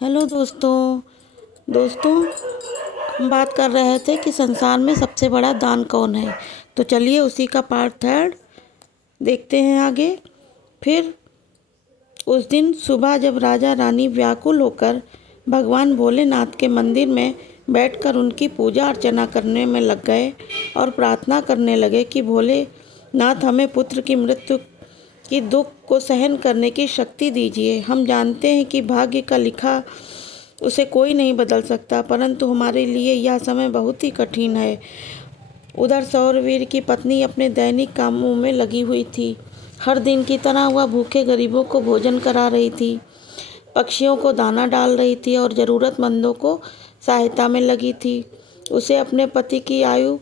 Hello दोस्तों। दोस्तों, हम बात कर रहे थे कि संसार में सबसे बड़ा दान कौन है। तो चलिए उसी का पार्ट थर्ड देखते हैं आगे। फिर उस दिन सुबह जब राजा रानी व्याकुल होकर भगवान भोलेनाथ के मंदिर में बैठकर उनकी पूजा अर्चना करने में लग गए और प्रार्थना करने लगे कि भोलेनाथ हमें पुत्र की मृत्यु की दुख को सहन करने की शक्ति दीजिए। हम जानते हैं कि भाग्य का लिखा उसे कोई नहीं बदल सकता, परंतु हमारे लिए यह समय बहुत ही कठिन है। उधर सौरवीर की पत्नी अपने दैनिक कामों में लगी हुई थी। हर दिन की तरह वह भूखे गरीबों को भोजन करा रही थी, पक्षियों को दाना डाल रही थी और ज़रूरतमंदों को सहायता में लगी थी। उसे अपने पति की आयु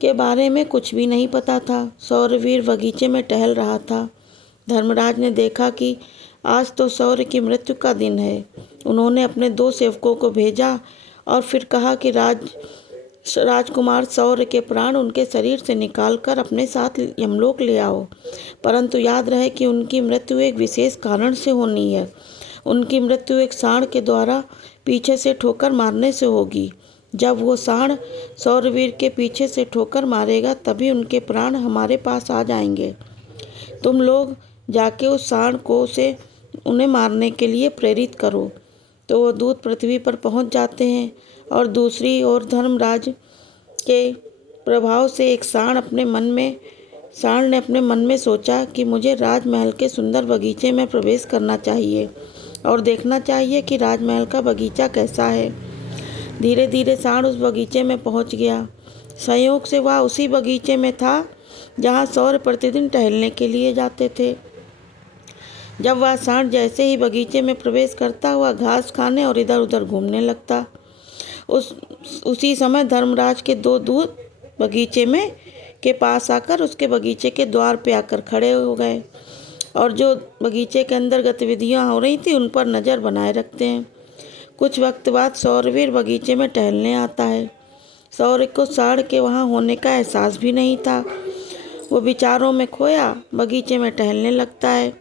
के बारे में कुछ भी नहीं पता था। सौरवीर बगीचे में टहल रहा था। धर्मराज ने देखा कि आज तो सौर्य की मृत्यु का दिन है। उन्होंने अपने 2 सेवकों को भेजा और फिर कहा कि राजकुमार सौर्य के प्राण उनके शरीर से निकालकर अपने साथ यमलोक ले आओ, परंतु याद रहे कि उनकी मृत्यु एक विशेष कारण से होनी है। उनकी मृत्यु एक सांड के द्वारा पीछे से ठोकर मारने से होगी। जब वो सांड सौरवीर के पीछे से ठोकर मारेगा तभी उनके प्राण हमारे पास आ जाएंगे। तुम लोग जाके उस सांड को उसे उन्हें मारने के लिए प्रेरित करो। तो वो दूत पृथ्वी पर पहुंच जाते हैं और दूसरी ओर धर्मराज के प्रभाव से एक सांड ने अपने मन में सोचा कि मुझे राजमहल के सुंदर बगीचे में प्रवेश करना चाहिए और देखना चाहिए कि राजमहल का बगीचा कैसा है। धीरे धीरे सांड उस बगीचे में पहुंच गया। संयोग से वह उसी बगीचे में था जहां सौर्य प्रतिदिन टहलने के लिए जाते थे। जब वह सांड जैसे ही बगीचे में प्रवेश करता हुआ घास खाने और इधर उधर घूमने लगता, उसी समय धर्मराज के 2 दूत बगीचे में के पास आकर उसके बगीचे के द्वार पे आकर खड़े हो गए और जो बगीचे के अंदर गतिविधियां हो रही थी उन पर नज़र बनाए रखते हैं। कुछ वक्त बाद सौरवीर बगीचे में टहलने आता है। सौर्य को सांड के वहाँ होने का एहसास भी नहीं था। वो विचारों में खोया बगीचे में टहलने लगता है।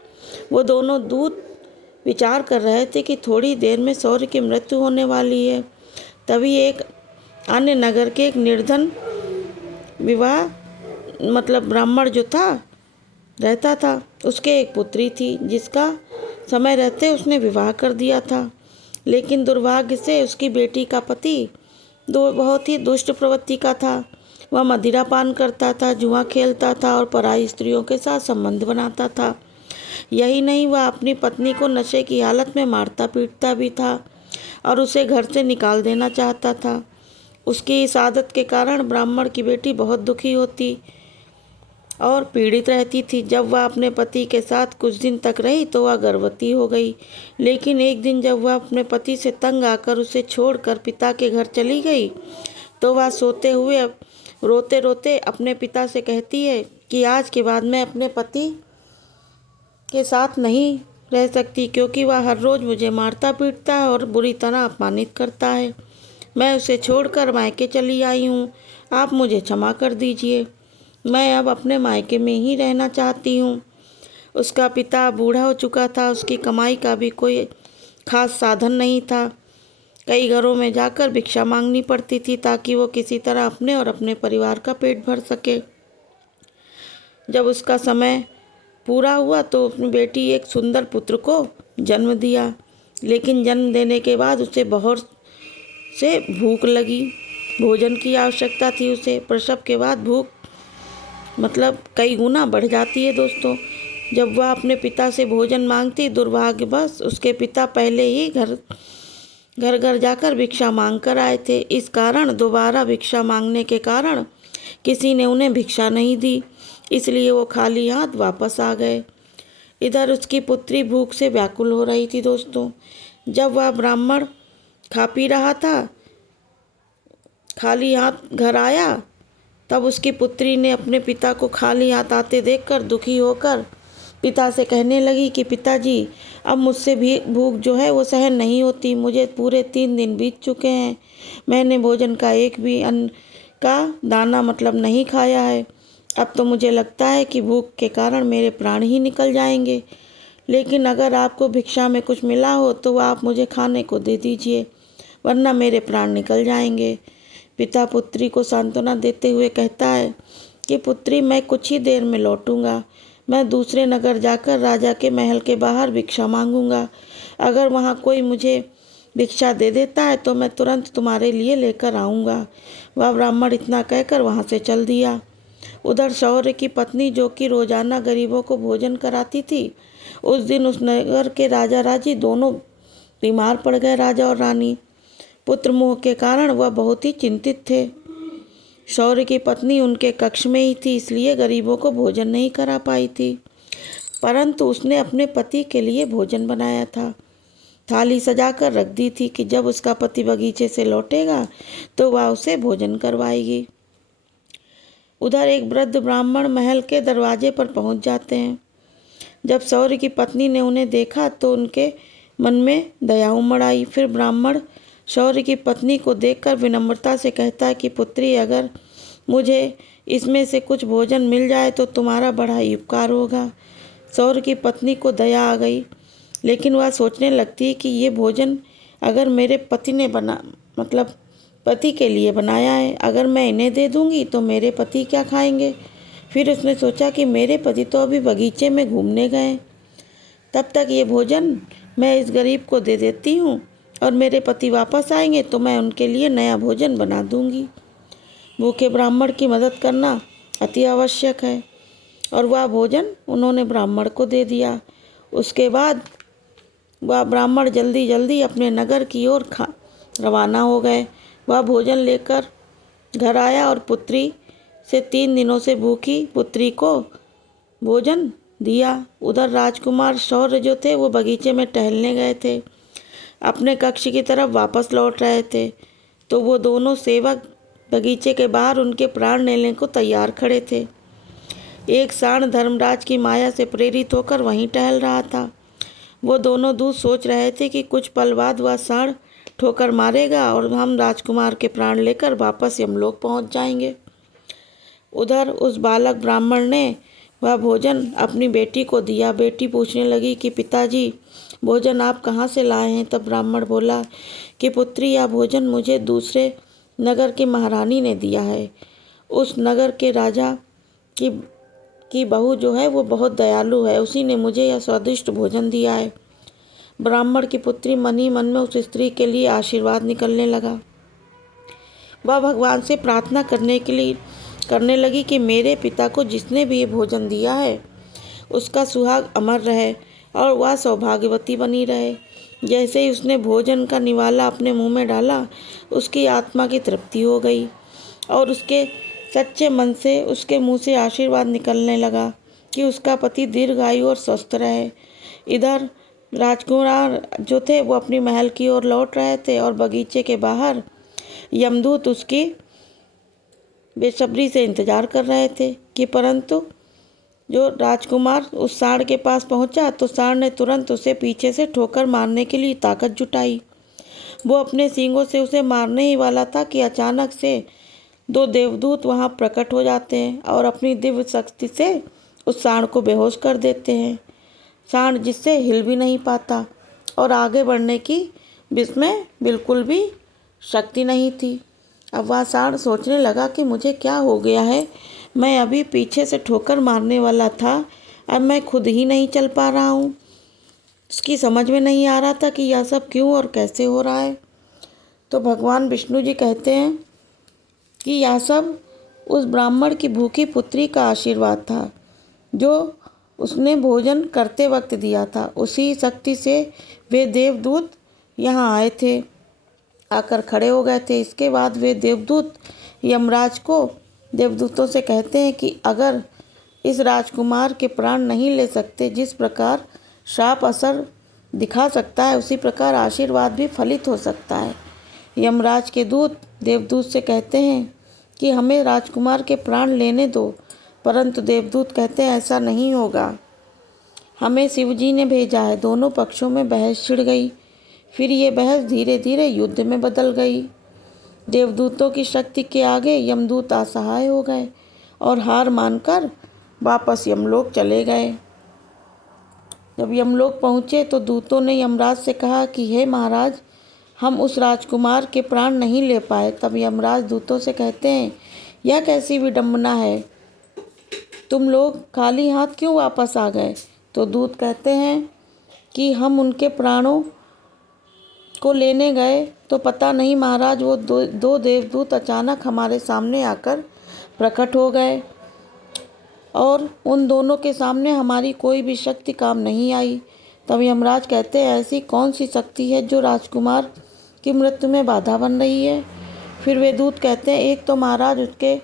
वो दोनों दूत विचार कर रहे थे कि थोड़ी देर में सौर्य की मृत्यु होने वाली है। तभी एक अन्य नगर के एक निर्धन ब्राह्मण जो था रहता था, उसके एक पुत्री थी जिसका समय रहते उसने विवाह कर दिया था। लेकिन दुर्भाग्य से उसकी बेटी का पति बहुत ही दुष्ट प्रवृत्ति का था। वह मदिरा पान करता था, जुआ खेलता था और पराई स्त्रियों के साथ संबंध बनाता था। यही नहीं, वह अपनी पत्नी को नशे की हालत में मारता पीटता भी था और उसे घर से निकाल देना चाहता था। उसकी इस आदत के कारण ब्राह्मण की बेटी बहुत दुखी होती और पीड़ित रहती थी। जब वह अपने पति के साथ कुछ दिन तक रही तो वह गर्भवती हो गई। लेकिन एक दिन जब वह अपने पति से तंग आकर उसे छोड़कर पिता के घर चली गई तो वह सोते हुए रोते रोते अपने पिता से कहती है कि आज के बाद मैं अपने पति के साथ नहीं रह सकती, क्योंकि वह हर रोज़ मुझे मारता पीटता है और बुरी तरह अपमानित करता है। मैं उसे छोड़कर मायके चली आई हूँ। आप मुझे क्षमा कर दीजिए। मैं अब अपने मायके में ही रहना चाहती हूँ। उसका पिता बूढ़ा हो चुका था। उसकी कमाई का भी कोई खास साधन नहीं था। कई घरों में जाकर भिक्षा मांगनी पड़ती थी ताकि वो किसी तरह अपने और अपने परिवार का पेट भर सके। जब उसका समय पूरा हुआ तो अपनी बेटी एक सुंदर पुत्र को जन्म दिया। लेकिन जन्म देने के बाद उसे बहुत से भूख लगी। भोजन की आवश्यकता थी उसे। प्रसव के बाद भूख कई गुना बढ़ जाती है दोस्तों। जब वह अपने पिता से भोजन मांगती, दुर्भाग्यवश उसके पिता पहले ही घर घर जाकर भिक्षा मांग कर आए थे। इस कारण दोबारा भिक्षा मांगने के कारण किसी ने उन्हें भिक्षा नहीं दी, इसलिए वो खाली हाथ वापस आ गए। इधर उसकी पुत्री भूख से व्याकुल हो रही थी दोस्तों। जब वह ब्राह्मण खा पी रहा था, खाली हाथ घर आया, तब उसकी पुत्री ने अपने पिता को खाली हाथ आते देखकर दुखी होकर पिता से कहने लगी कि पिताजी, अब मुझसे भी भूख जो है वो सहन नहीं होती। मुझे पूरे 3 दिन बीत चुके हैं। मैंने भोजन का एक भी अन्न का दाना नहीं खाया है। अब तो मुझे लगता है कि भूख के कारण मेरे प्राण ही निकल जाएंगे। लेकिन अगर आपको भिक्षा में कुछ मिला हो तो वह आप मुझे खाने को दे दीजिए, वरना मेरे प्राण निकल जाएंगे। पिता पुत्री को सांत्वना देते हुए कहता है कि पुत्री, मैं कुछ ही देर में लौटूंगा। मैं दूसरे नगर जाकर राजा के महल के बाहर भिक्षा मांगूंगा। अगर वहाँ कोई मुझे भिक्षा दे देता है तो मैं तुरंत तुम्हारे लिए लेकर आऊँगा। वह ब्राह्मण इतना कहकर वहाँ से चल दिया। उधर शौर्य की पत्नी, जो कि रोजाना गरीबों को भोजन कराती थी, उस दिन उस नगर के राजा राजी दोनों बीमार पड़ गए। राजा और रानी पुत्र मोह के कारण वह बहुत ही चिंतित थे। शौर्य की पत्नी उनके कक्ष में ही थी, इसलिए गरीबों को भोजन नहीं करा पाई थी, परंतु उसने अपने पति के लिए भोजन बनाया था। थाली सजाकर रख दी थी कि जब उसका पति बगीचे से लौटेगा तो वह उसे भोजन करवाएगी। उधर एक वृद्ध ब्राह्मण महल के दरवाजे पर पहुंच जाते हैं। जब शौर्य की पत्नी ने उन्हें देखा तो उनके मन में दया उमड़ आई। फिर ब्राह्मण शौर्य की पत्नी को देखकर विनम्रता से कहता है कि पुत्री, अगर मुझे इसमें से कुछ भोजन मिल जाए तो तुम्हारा बड़ा ही उपकार होगा। शौर्य की पत्नी को दया आ गई, लेकिन वह सोचने लगती है कि ये भोजन अगर मेरे पति ने पति के लिए बनाया है, अगर मैं इन्हें दे दूंगी तो मेरे पति क्या खाएंगे। फिर उसने सोचा कि मेरे पति तो अभी बगीचे में घूमने गए, तब तक ये भोजन मैं इस गरीब को दे देती हूँ और मेरे पति वापस आएंगे तो मैं उनके लिए नया भोजन बना दूंगी। भूखे ब्राह्मण की मदद करना अति आवश्यक है, और वह भोजन उन्होंने ब्राह्मण को दे दिया। उसके बाद वह ब्राह्मण जल्दी जल्दी अपने नगर की ओर रवाना हो गए। वह भोजन लेकर घर आया और पुत्री से 3 दिनों से भूखी पुत्री को भोजन दिया। उधर राजकुमार शौर्य जो थे वो बगीचे में टहलने गए थे, अपने कक्ष की तरफ वापस लौट रहे थे, तो वो दोनों सेवक बगीचे के बाहर उनके प्राण लेने को तैयार खड़े थे। एक सांड धर्मराज की माया से प्रेरित होकर वहीं टहल रहा था। वो दोनों दूत सोच रहे थे कि कुछ पल बाद वह सांड ठोकर मारेगा और हम राजकुमार के प्राण लेकर वापस यमलोक पहुंच जाएंगे। उधर उस बालक ब्राह्मण ने वह भोजन अपनी बेटी को दिया। बेटी पूछने लगी कि पिताजी, भोजन आप कहाँ से लाए हैं? तब ब्राह्मण बोला कि पुत्री, यह भोजन मुझे दूसरे नगर की महारानी ने दिया है। उस नगर के राजा की बहू जो है वो बहुत दयालु है, उसी ने मुझे यह स्वादिष्ट भोजन दिया है। ब्राह्मण की पुत्री मन ही मन में उस स्त्री के लिए आशीर्वाद निकलने लगा। वह भगवान से प्रार्थना करने लगी कि मेरे पिता को जिसने भी ये भोजन दिया है उसका सुहाग अमर रहे और वह सौभाग्यवती बनी रहे। जैसे ही उसने भोजन का निवाला अपने मुंह में डाला, उसकी आत्मा की तृप्ति हो गई और उसके सच्चे मन से उसके मुंह से आशीर्वाद निकलने लगा कि उसका पति दीर्घायु और स्वस्थ रहे। इधर राजकुमार जो थे वो अपनी महल की ओर लौट रहे थे और बगीचे के बाहर यमदूत उसकी बेसब्री से इंतजार कर रहे थे कि परंतु जो राजकुमार उस सांड के पास पहुंचा तो सांड ने तुरंत उसे पीछे से ठोकर मारने के लिए ताकत जुटाई। वो अपने सींगों से उसे मारने ही वाला था कि अचानक से 2 देवदूत वहां प्रकट हो जाते हैं और अपनी दिव्य शक्ति से उस सांड को बेहोश कर देते हैं। सांड जिससे हिल भी नहीं पाता और आगे बढ़ने की जिसमें बिल्कुल भी शक्ति नहीं थी। अब वह सांड सोचने लगा कि मुझे क्या हो गया है, मैं अभी पीछे से ठोकर मारने वाला था, अब मैं खुद ही नहीं चल पा रहा हूँ। उसकी समझ में नहीं आ रहा था कि यह सब क्यों और कैसे हो रहा है। तो भगवान विष्णु जी कहते हैं कि यह सब उस ब्राह्मण की भूखी पुत्री का आशीर्वाद था जो उसने भोजन करते वक्त दिया था। उसी शक्ति से वे देवदूत यहाँ आए थे, आकर खड़े हो गए थे। इसके बाद वे देवदूत यमराज को देवदूतों से कहते हैं कि अगर इस राजकुमार के प्राण नहीं ले सकते, जिस प्रकार श्राप असर दिखा सकता है उसी प्रकार आशीर्वाद भी फलित हो सकता है। यमराज के दूत देवदूत से कहते हैं कि हमें राजकुमार के प्राण लेने दो, परंतु देवदूत कहते हैं ऐसा नहीं होगा, हमें शिवजी ने भेजा है। दोनों पक्षों में बहस छिड़ गई। फिर ये बहस धीरे धीरे युद्ध में बदल गई। देवदूतों की शक्ति के आगे यमदूत असहाय हो गए और हार मानकर वापस यमलोक चले गए। जब यमलोक पहुँचे तो दूतों ने यमराज से कहा कि हे महाराज, हम उस राजकुमार के प्राण नहीं ले पाए। तब यमराज दूतों से कहते हैं, यह कैसी विडंबना है, तुम लोग खाली हाथ क्यों वापस आ गए। तो दूत कहते हैं कि हम उनके प्राणों को लेने गए तो पता नहीं महाराज, वो दो देवदूत अचानक हमारे सामने आकर प्रकट हो गए और उन दोनों के सामने हमारी कोई भी शक्ति काम नहीं आई। तब यमराज कहते हैं, ऐसी कौन सी शक्ति है जो राजकुमार की मृत्यु में बाधा बन रही है। फिर वे दूत कहते हैं, एक तो महाराज उसके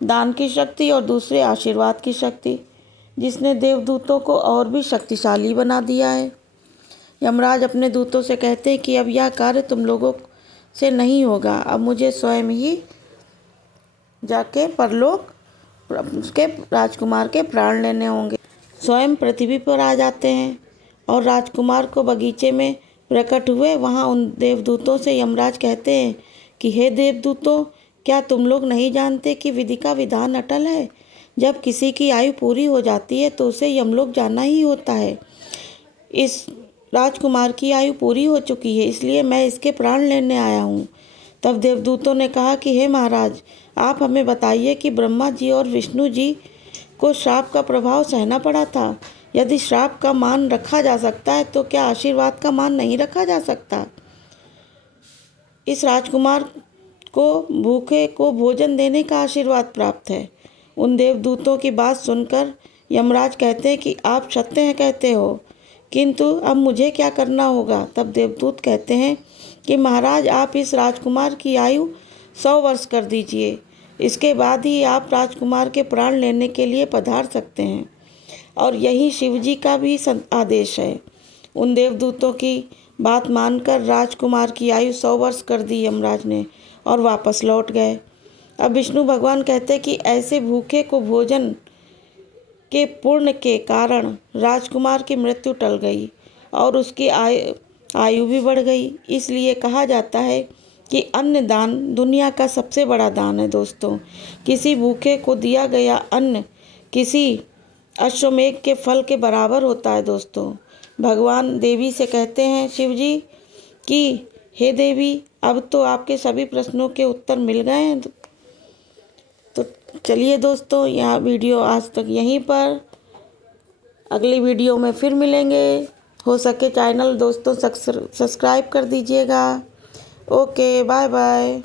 दान की शक्ति और दूसरे आशीर्वाद की शक्ति, जिसने देवदूतों को और भी शक्तिशाली बना दिया है। यमराज अपने दूतों से कहते हैं कि अब यह कार्य तुम लोगों से नहीं होगा, अब मुझे स्वयं ही जाके परलोक उसके राजकुमार के प्राण लेने होंगे। स्वयं पृथ्वी पर आ जाते हैं और राजकुमार को बगीचे में प्रकट हुए। वहाँ उन देवदूतों से यमराज कहते हैं कि हे देवदूतों, क्या तुम लोग नहीं जानते कि विधि का विधान अटल है। जब किसी की आयु पूरी हो जाती है तो उसे यमलोक जाना ही होता है। इस राजकुमार की आयु पूरी हो चुकी है, इसलिए मैं इसके प्राण लेने आया हूँ। तब देवदूतों ने कहा कि हे महाराज, आप हमें बताइए कि ब्रह्मा जी और विष्णु जी को श्राप का प्रभाव सहना पड़ा था। यदि श्राप का मान रखा जा सकता है तो क्या आशीर्वाद का मान नहीं रखा जा सकता। इस राजकुमार को भूखे को भोजन देने का आशीर्वाद प्राप्त है। उन देवदूतों की बात सुनकर यमराज कहते हैं कि आप सत्य हैं कहते हो, किंतु अब मुझे क्या करना होगा। तब देवदूत कहते हैं कि महाराज, आप इस राजकुमार की आयु 100 वर्ष कर दीजिए, इसके बाद ही आप राजकुमार के प्राण लेने के लिए पधार सकते हैं। और यही शिवजी का भी आदेश है। उन देवदूतों की बात मानकर राजकुमार की आयु 100 वर्ष कर दी यमराज ने और वापस लौट गए। अब विष्णु भगवान कहते कि ऐसे भूखे को भोजन के पुण्य के कारण राजकुमार की मृत्यु टल गई और उसकी आयु भी बढ़ गई। इसलिए कहा जाता है कि अन्न दान दुनिया का सबसे बड़ा दान है। दोस्तों, किसी भूखे को दिया गया अन्न किसी अश्वमेघ के फल के बराबर होता है। दोस्तों, भगवान देवी से कहते हैं शिव जी कि हे देवी, अब तो आपके सभी प्रश्नों के उत्तर मिल गए हैं। तो चलिए दोस्तों, यह वीडियो आज तक यहीं पर, अगली वीडियो में फिर मिलेंगे। हो सके चैनल दोस्तों सब्सक्राइब कर दीजिएगा। Okay, bye bye.